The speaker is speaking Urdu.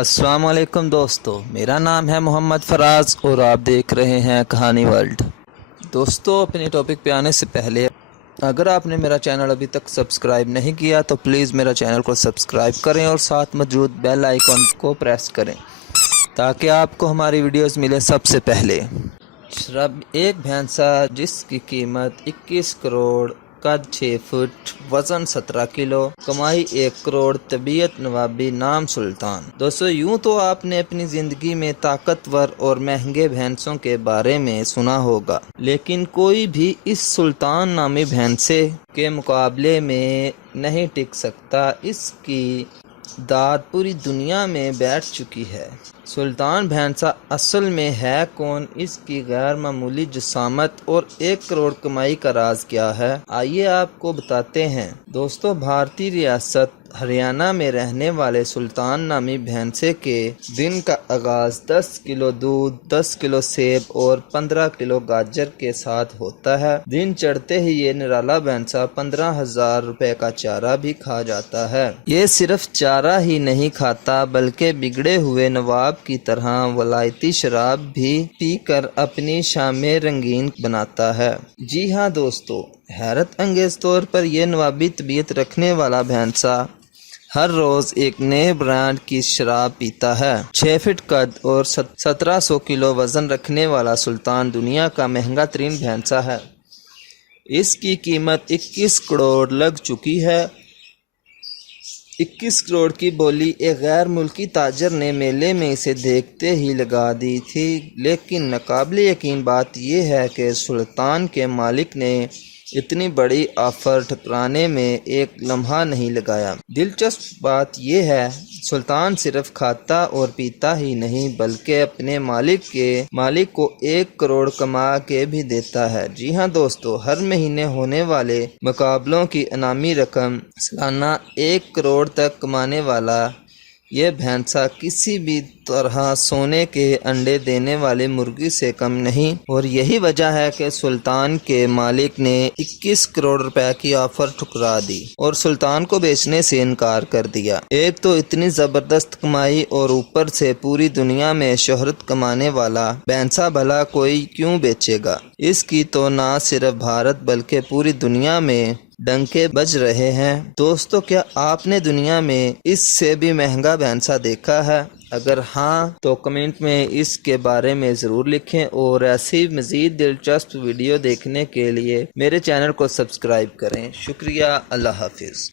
السلام علیکم دوستو، میرا نام ہے محمد فراز اور آپ دیکھ رہے ہیں کہانی ورلڈ۔ دوستو، اپنے ٹاپک پہ آنے سے پہلے اگر آپ نے میرا چینل ابھی تک سبسکرائب نہیں کیا تو پلیز میرا چینل کو سبسکرائب کریں اور ساتھ موجود بیل آئیکن کو پریس کریں تاکہ آپ کو ہماری ویڈیوز ملے سب سے پہلے۔ شراب ایک بھینسا جس کی قیمت 21 کروڑ، قد 6 فٹ، وزن 17 کلو، کمائی 1 کروڑ، طبیعت نوابی، نام سلطان۔ دوستو، یوں تو آپ نے اپنی زندگی میں طاقتور اور مہنگے بھینسوں کے بارے میں سنا ہوگا، لیکن کوئی بھی اس سلطان نامی بھینسے کے مقابلے میں نہیں ٹک سکتا۔ اس کی داد پوری دنیا میں بیٹھ چکی ہے۔ سلطان بھینسا اصل میں ہے کون، اس کی غیر معمولی جسامت اور 1 کروڑ کمائی کا راز کیا ہے، آئیے آپ کو بتاتے ہیں۔ دوستو، بھارتی ریاست ہریانہ میں رہنے والے سلطان نامی بھینسے کے دن کا آغاز 10 کلو دودھ، 10 کلو سیب اور 15 کلو گاجر کے ساتھ ہوتا ہے۔ دن چڑھتے ہی یہ نرالا بھینسا 15,000 روپے کا چارہ بھی کھا جاتا ہے۔ یہ صرف چارہ ہی نہیں کھاتا بلکہ بگڑے ہوئے نواب کی طرح ولایتی شراب بھی پی کر اپنی شامیں رنگین بناتا ہے۔ جی ہاں دوستو، حیرت انگیز طور پر یہ نوابی طبیعت رکھنے والا بھینسا ہر روز ایک نئے برانڈ کی شراب پیتا ہے۔ 6 فٹ قد اور 1700 کلو وزن رکھنے والا سلطان دنیا کا مہنگا ترین بھینسا ہے۔ اس کی قیمت 21 کروڑ لگ چکی ہے۔ 21 کروڑ کی بولی ایک غیر ملکی تاجر نے میلے میں اسے دیکھتے ہی لگا دی تھی، لیکن ناقابل یقین بات یہ ہے کہ سلطان کے مالک نے اتنی بڑی آفر ٹھکرانے میں ایک لمحہ نہیں لگایا۔ دلچسپ بات یہ ہے، سلطان صرف کھاتا اور پیتا ہی نہیں بلکہ اپنے مالک کو 1 کروڑ کما کے بھی دیتا ہے۔ جی ہاں دوستو، ہر مہینے ہونے والے مقابلوں کی انعامی رقم سالانہ 1 کروڑ تک کمانے والا یہ بھینسا کسی بھی طرح سونے کے انڈے دینے والی مرغی سے کم نہیں، اور یہی وجہ ہے کہ سلطان کے مالک نے 21 کروڑ روپے کی آفر ٹھکرا دی اور سلطان کو بیچنے سے انکار کر دیا۔ ایک تو اتنی زبردست کمائی اور اوپر سے پوری دنیا میں شہرت کمانے والا بھینسا بھلا کوئی کیوں بیچے گا؟ اس کی تو نہ صرف بھارت بلکہ پوری دنیا میں ڈنکے بج رہے ہیں۔ دوستو، کیا آپ نے دنیا میں اس سے بھی مہنگا بھینسا دیکھا ہے؟ اگر ہاں تو کمنٹ میں اس کے بارے میں ضرور لکھیں، اور ایسی مزید دلچسپ ویڈیو دیکھنے کے لیے میرے چینل کو سبسکرائب کریں۔ شکریہ، اللہ حافظ۔